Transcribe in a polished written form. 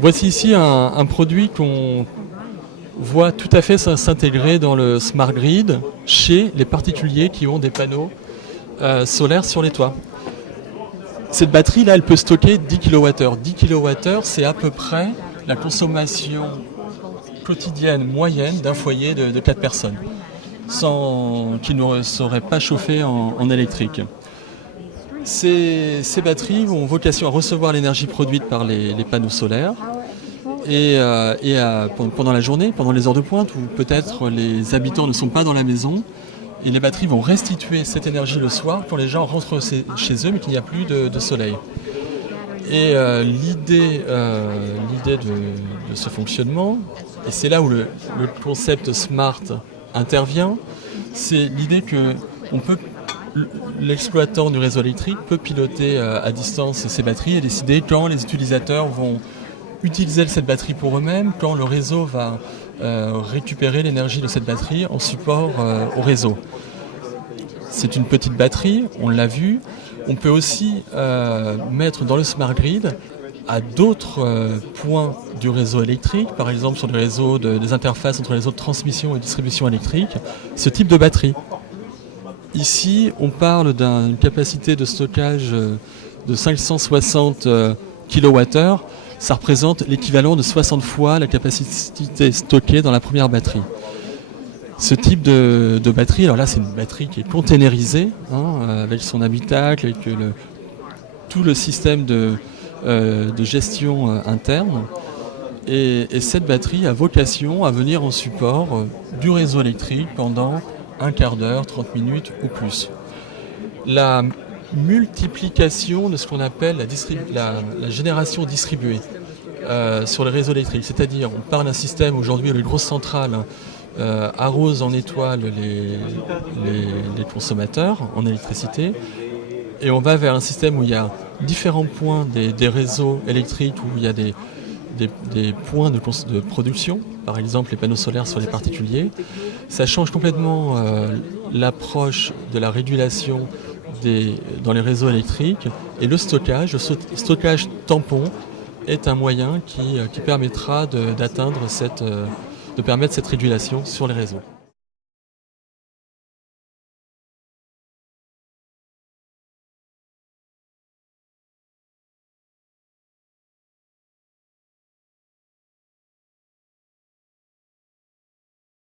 Voici ici un produit qu'on voit tout à fait s'intégrer dans le smart grid chez les particuliers qui ont des panneaux solaires sur les toits. Cette batterie là, elle peut stocker 10 kWh. 10 kWh, c'est à peu près la consommation quotidienne moyenne d'un foyer de 4 personnes, qui ne seraient pas chauffés en électrique. Ces batteries ont vocation à recevoir l'énergie produite par les panneaux solaires et pendant la journée, pendant les heures de pointe où peut-être les habitants ne sont pas dans la maison, et les batteries vont restituer cette énergie le soir quand les gens rentrent chez eux mais qu'il n'y a plus de soleil. Et l'idée de ce fonctionnement, et c'est là où le concept smart intervient, c'est l'idée que l'exploitant du réseau électrique peut piloter à distance ces batteries et décider quand les utilisateurs vont utiliser cette batterie pour eux-mêmes, quand le réseau va récupérer l'énergie de cette batterie en support au réseau. C'est une petite batterie, on l'a vu. On peut aussi mettre dans le smart grid à d'autres points du réseau électrique, par exemple sur des interfaces entre les réseaux de transmission et distribution électrique, ce type de batterie. Ici, on parle d'une capacité de stockage de 560 kWh. Ça représente l'équivalent de 60 fois la capacité stockée dans la première batterie. Ce type de batterie, alors là c'est une batterie qui est containerisée, avec son habitacle, avec tout le système de gestion interne. Et cette batterie a vocation à venir en support du réseau électrique pendant un quart d'heure, 30 minutes ou plus. La multiplication de ce qu'on appelle la génération distribuée sur le réseau électrique, c'est-à-dire on part d'un système aujourd'hui où les grosses centrales arrosent en étoile les consommateurs en électricité, et on va vers un système où il y a différents points des réseaux électriques, où il y a des points de production, par exemple les panneaux solaires sur les particuliers. Ça change complètement l'approche de la régulation dans les réseaux électriques, et le stockage tampon est un moyen qui permettra de permettre cette régulation sur les réseaux.